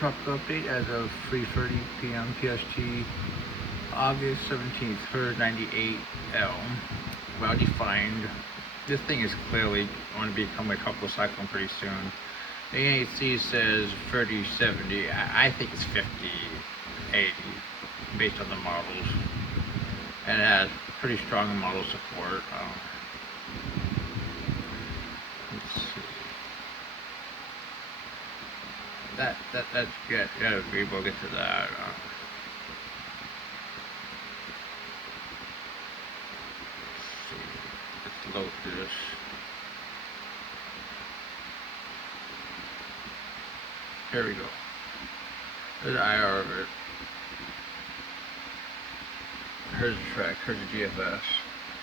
Tropical update as of 3:30 p.m. PST, August 17th, Herd 98L. Well defined. This thing is clearly going to become a tropical cyclone pretty soon. The NHC says 30-70. I think it's 50-80 based on the models. And it has pretty strong model support. Let's see. That's good. Yeah, we'll get to that. Let's load this. Here we go. There's the IR of it. Here's the track. Here's the GFS.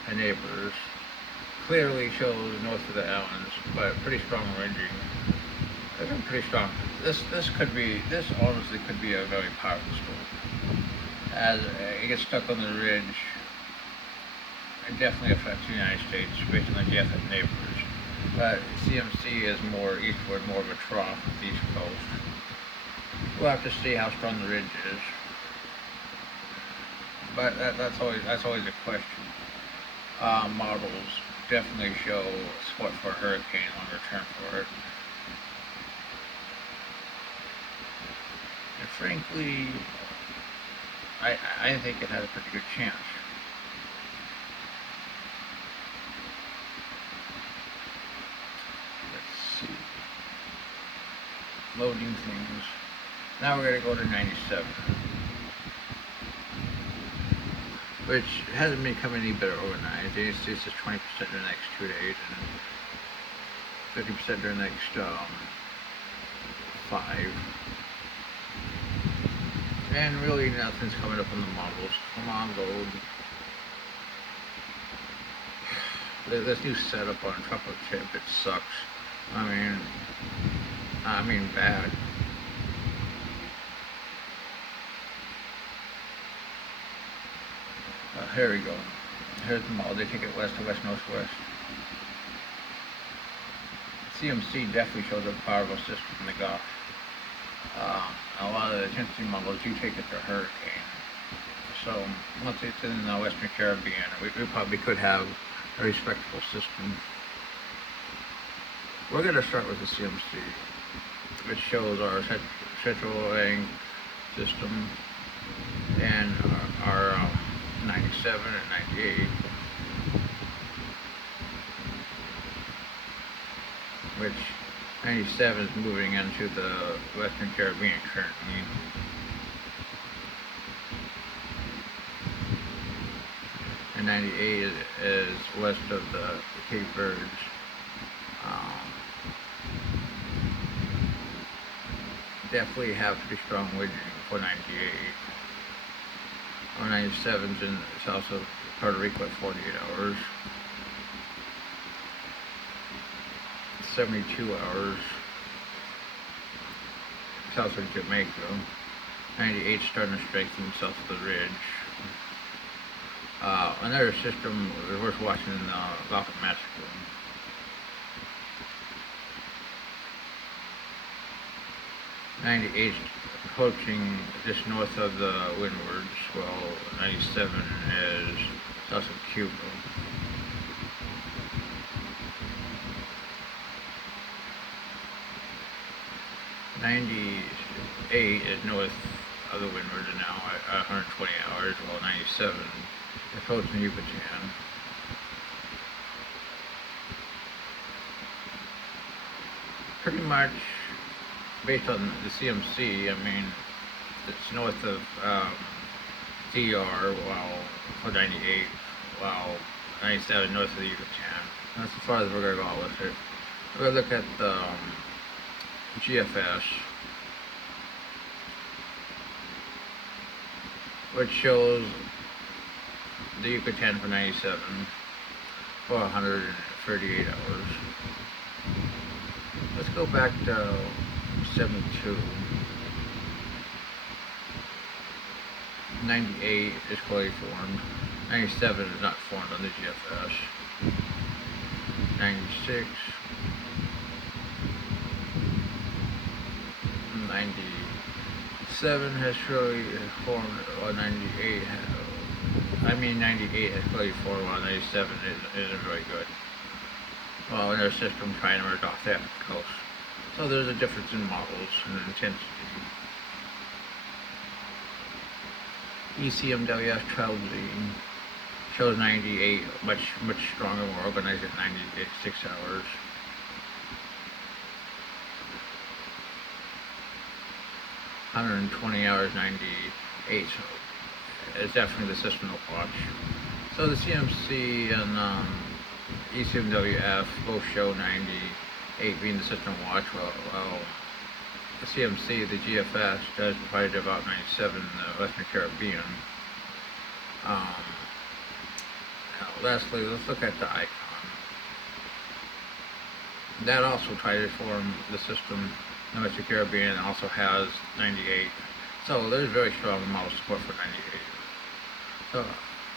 And neighbors. Clearly shows north of the islands, but pretty strong ranging. They're pretty strong. This honestly could be a very powerful storm. As it gets stuck on the ridge, it definitely affects the United States based on the GFS neighbors. But CMC is more eastward, more of a trough of the East Coast. We'll have to see how strong the ridge is. But that's always a question. Models definitely show support for a hurricane longer term for it. And frankly, I think it has a pretty good chance. Let's see. Loading things. Now we're going to go to 97. Which hasn't become any better overnight. It's just 20% in the next 2 days and 50% during the next 5. And really nothing's coming up on the models. Come on, load. This new setup on Tropical Chip, it sucks. I mean bad. Here we go. Here's the model. They take it west to west northwest. CMC definitely shows a powerful system in the Gulf. A lot of the intensity models do take it to hurricane. So once it's in the Western Caribbean, we probably could have a respectable system. We're going to start with the CMC, which shows our central Lang system and our 97 and 98, which 97 is moving into the Western Caribbean currently. And 98 is west of the Cape Verdes. Definitely have pretty strong wind for 98. Or 97's in south of Puerto Rico at 48 hours. 72 hours south of Jamaica. 98 starting to strengthen south of the ridge. Another system worth watching in the Gulf of Mexico. 98 approaching just north of the windwards, while 97 is south of Cuba. '98 is north of the windwards now at 120 hours, while 97 is approaching Yucatan. Pretty much based on the CMC, it's north of DR, while for 98, while 97 north of the Yucatan. That's as far as we're going to go with it. We're going to look at the GFS, which shows the Yucatan for 97 for 138 hours. Let's go back to 72. 98 is clearly formed. 97 is not formed on the GFS. 96. 90. 97 has really formed, or 98, 98 has really formed, while 97 isn't very good. Well, in their system trying to merge off that coast. So there's a difference in models and intensity. ECMWF 12Z shows 98, much stronger, more organized at 96 hours. $120, 98, so it's definitely the system to watch. So the CMC and ECMWF both show 98 being the system to watch. Well, the CMC, the GFS, does probably about 97 in the Western Caribbean. Now, lastly, let's look at the icon. That also tries to form the system in the Western Caribbean, and also has 98. So there's very strong model support for 98. So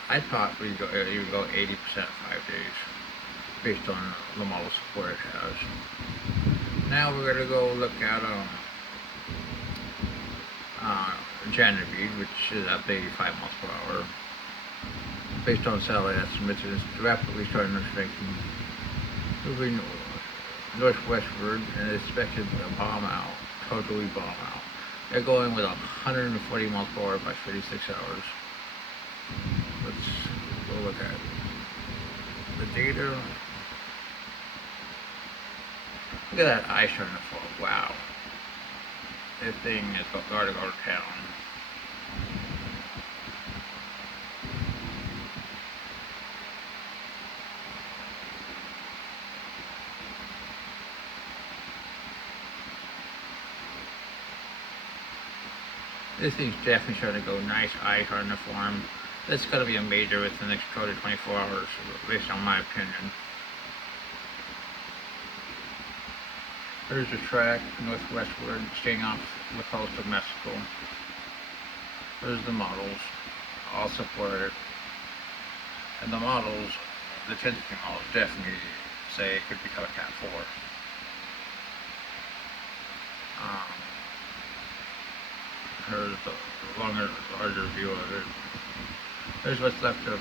I thought you would go 80% 5 days based on the model support it has. Now we're going to go look at Ganymede, which is up to 85 miles per hour. Based on satellite estimates, it is rapidly starting to strengthen, moving northwestward, and is expected to bomb out, totally bomb out. They're going with 140 miles per hour by 36 hours. Let's go look at the data. Look at that ice starting to fall. Wow. This thing is got to go to town. This thing's definitely starting to go nice ice starting to form. That's going to be a major within the next 12 to 24 hours, based on my opinion. There's a track northwestward, staying off the coast of Mexico. There's the models, all supported. And the models, the intensity models, definitely say it could become a Cat 4. Here's the larger view of it. There's what's left of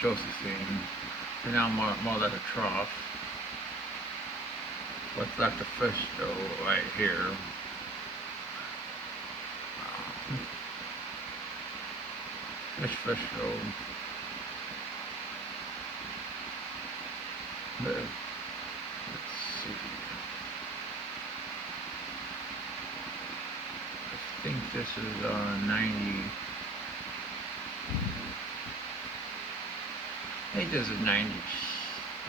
Josephine. We're now more like a trough. What's left of Frisco right here. There's Frisco. Let's see. I think this is 90. I think this is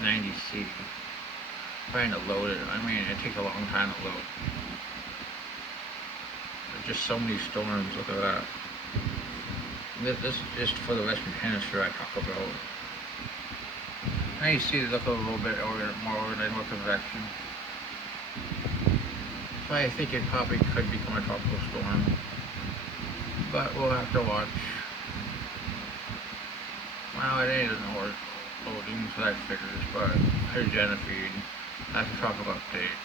90C. Trying to load it. I mean, it takes a long time to load. There's just so many storms. Look at that. This is just for the Western Hemisphere I talk about. Now you see it look a little bit more organized, more convection. So I think it probably could become a tropical storm. But we'll have to watch. Well, it ain't an loading, so that figures, but here's Ganymede. That's a tropical update.